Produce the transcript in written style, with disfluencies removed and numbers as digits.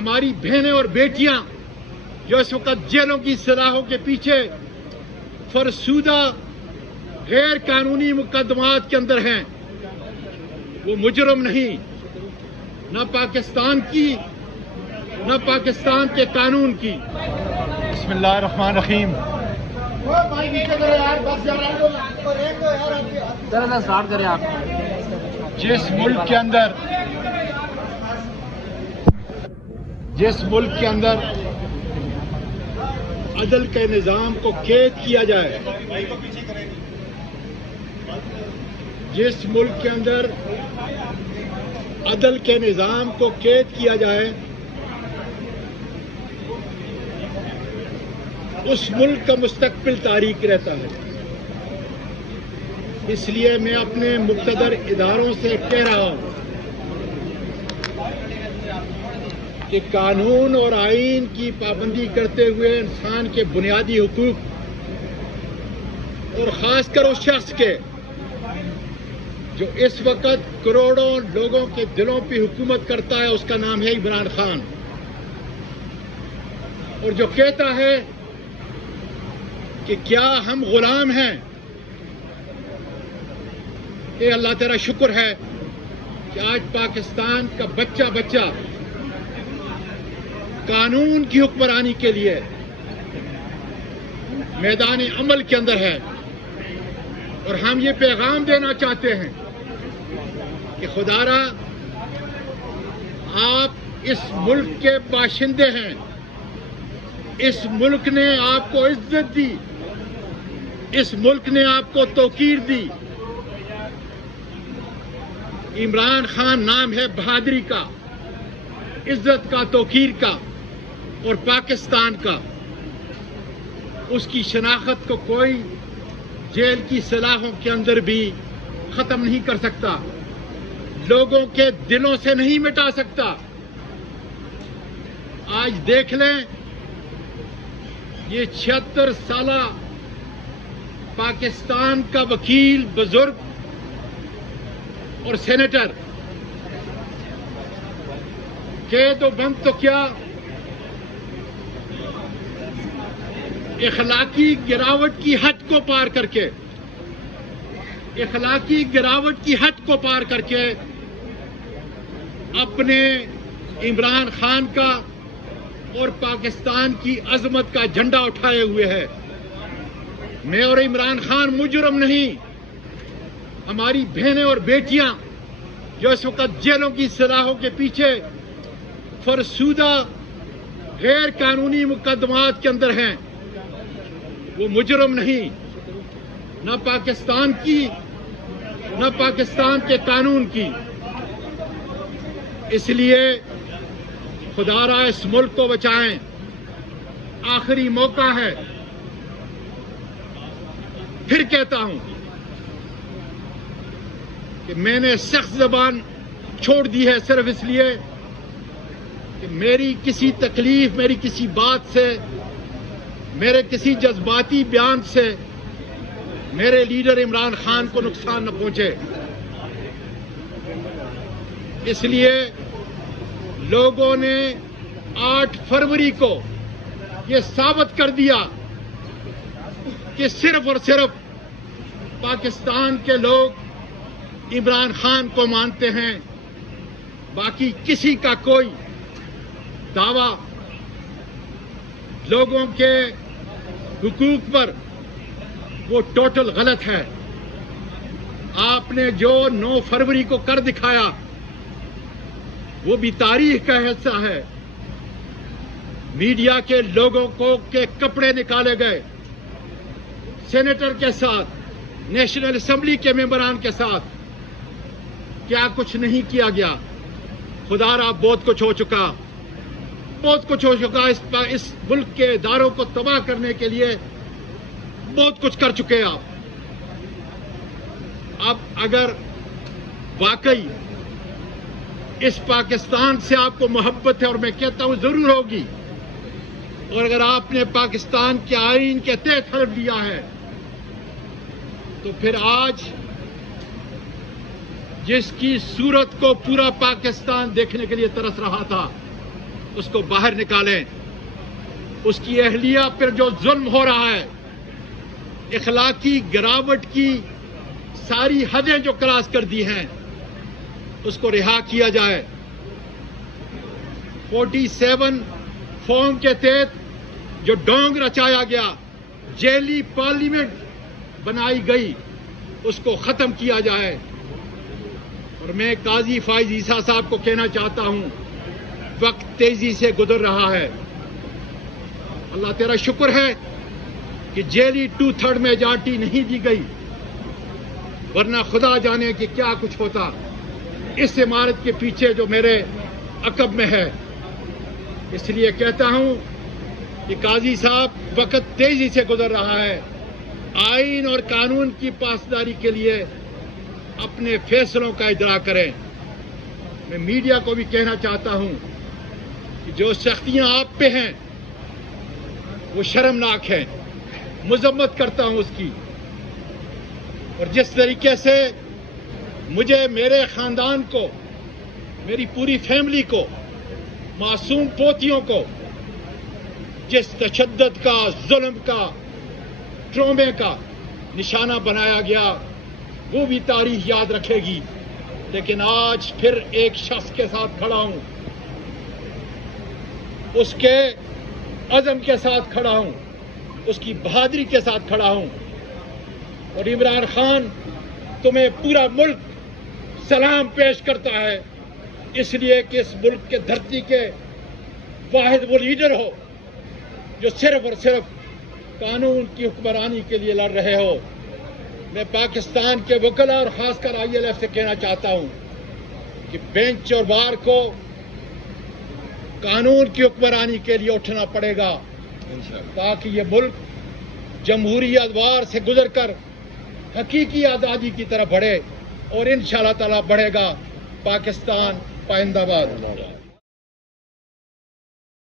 ہماری بہنیں اور بیٹیاں جو اس وقت جیلوں کی سلاخوں کے پیچھے فرسودہ غیر قانونی مقدمات کے اندر ہیں، وہ مجرم نہیں، نہ پاکستان کی نہ پاکستان کے قانون کی۔ بسم اللہ الرحمن الرحیم۔ جس ملک کے اندر عدل کے نظام کو قید کیا جائے، جس ملک کے اندر عدل کے نظام کو قید کیا جائے، اس ملک کا مستقبل تاریک رہتا ہے۔ اس لیے میں اپنے مقتدر اداروں سے کہہ رہا ہوں کہ قانون اور آئین کی پابندی کرتے ہوئے انسان کے بنیادی حقوق اور خاص کر اس شخص کے جو اس وقت کروڑوں لوگوں کے دلوں پہ حکومت کرتا ہے، اس کا نام ہے عمران خان، اور جو کہتا ہے کہ کیا ہم غلام ہیں، کہ اللہ تیرا شکر ہے کہ آج پاکستان کا بچہ قانون کی حکمرانی کے لیے میدان عمل کے اندر ہے، اور ہم یہ پیغام دینا چاہتے ہیں کہ خدا را آپ اس ملک کے باشندے ہیں، اس ملک نے آپ کو عزت دی، اس ملک نے آپ کو توقیر دی۔ عمران خان نام ہے بہادری کا، عزت کا، توقیر کا اور پاکستان کا۔ اس کی شناخت کو کوئی جیل کی سلاخوں کے اندر بھی ختم نہیں کر سکتا، لوگوں کے دلوں سے نہیں مٹا سکتا۔ آج دیکھ لیں، یہ 76 سالہ پاکستان کا وکیل، بزرگ اور سینیٹر قید و بند تو کیا، اخلاقی گراوٹ کی حد کو پار کر کے، اخلاقی گراوٹ کی حد کو پار کر کے اپنے عمران خان کا اور پاکستان کی عظمت کا جھنڈا اٹھائے ہوئے ہے۔ میں اور عمران خان مجرم نہیں، ہماری بہنیں اور بیٹیاں جو اس وقت جیلوں کی سلاخوں کے پیچھے فرسودہ غیر قانونی مقدمات کے اندر ہیں، وہ مجرم نہیں، نہ پاکستان کی نہ پاکستان کے قانون کی۔ اس لیے خدا را اس ملک کو بچائیں، آخری موقع ہے۔ پھر کہتا ہوں کہ میں نے سخت زبان چھوڑ دی ہے صرف اس لیے کہ میری کسی تکلیف، میری کسی بات سے، میرے کسی جذباتی بیان سے میرے لیڈر عمران خان کو نقصان نہ پہنچے۔ اس لیے لوگوں نے 8 فروری کو یہ ثابت کر دیا کہ صرف اور صرف پاکستان کے لوگ عمران خان کو مانتے ہیں، باقی کسی کا کوئی دعویٰ لوگوں کے حقوق پر وہ ٹوٹل غلط ہے۔ آپ نے جو 9 فروری کو کر دکھایا وہ بھی تاریخ کا حصہ ہے۔ میڈیا کے لوگوں کو کے کپڑے نکالے گئے، سینیٹر کے ساتھ، نیشنل اسمبلی کے ممبران کے ساتھ، کیا کچھ نہیں کیا گیا؟ خدا را بہت کچھ ہو چکا، بہت کچھ ہو چکا۔ اس ملک کے اداروں کو تباہ کرنے کے لیے بہت کچھ کر چکے آپ۔ اب اگر واقعی اس پاکستان سے آپ کو محبت ہے، اور میں کہتا ہوں ضرور ہوگی، اور اگر آپ نے پاکستان کے آئین کے تحت حلف لیا ہے، تو پھر آج جس کی صورت کو پورا پاکستان دیکھنے کے لیے ترس رہا تھا، اس کو باہر نکالیں. اس کی اہلیہ پر جو ظلم ہو رہا ہے، اخلاقی گراوٹ کی ساری حدیں جو کراس کر دی ہیں، اس کو رہا کیا جائے. 47 فارم کے تحت جو ڈونگ رچایا گیا، جیلی پارلیمنٹ بنائی گئی، اس کو ختم کیا جائے. اور میں قاضی فائز عیسیٰ صاحب کو کہنا چاہتا ہوں، وقت تیزی سے گزر رہا ہے. اللہ تیرا شکر ہے کہ جیلی 2/3 میجارٹی نہیں دی گئی، ورنہ خدا جانے کہ کیا کچھ ہوتا اس عمارت کے پیچھے جو میرے عقب میں ہے. اس لیے کہتا ہوں کہ قاضی صاحب، وقت تیزی سے گزر رہا ہے. آئین اور قانون کی پاسداری کے لیے اپنے فیصلوں کا اجرا کریں. میں میڈیا کو بھی کہنا چاہتا ہوں کہ جو سختیاں آپ پہ ہیں وہ شرمناک ہیں. مذمت کرتا ہوں اس کی. اور جس طریقے سے مجھے، میرے خاندان کو، میری پوری فیملی کو، معصوم پوتیوں کو جس تشدد کا، ظلم کا، ٹرومے کا نشانہ بنایا گیا، وہ بھی تاریخ یاد رکھے گی. لیکن آج پھر ایک شخص کے ساتھ کھڑا ہوں، اس کے عزم کے ساتھ کھڑا ہوں، اس کی بہادری کے ساتھ کھڑا ہوں. اور عمران خان، تمہیں پورا ملک سلام پیش کرتا ہے، اس لیے کہ اس ملک کے دھرتی کے واحد وہ لیڈر ہو جو صرف اور صرف قانون کی حکمرانی کے لیے لڑ رہے ہو. میں پاکستان کے وکلاء اور خاص کر ILF سے کہنا چاہتا ہوں کہ بینچ اور بار کو قانون کی حکمرانی کے لیے اٹھنا پڑے گا، تاکہ یہ ملک جمہوری ادوار سے گزر کر حقیقی آزادی کی طرف بڑھے، اور انشاءاللہ تعالیٰ بڑھے گا. پاکستان پائندہ باد.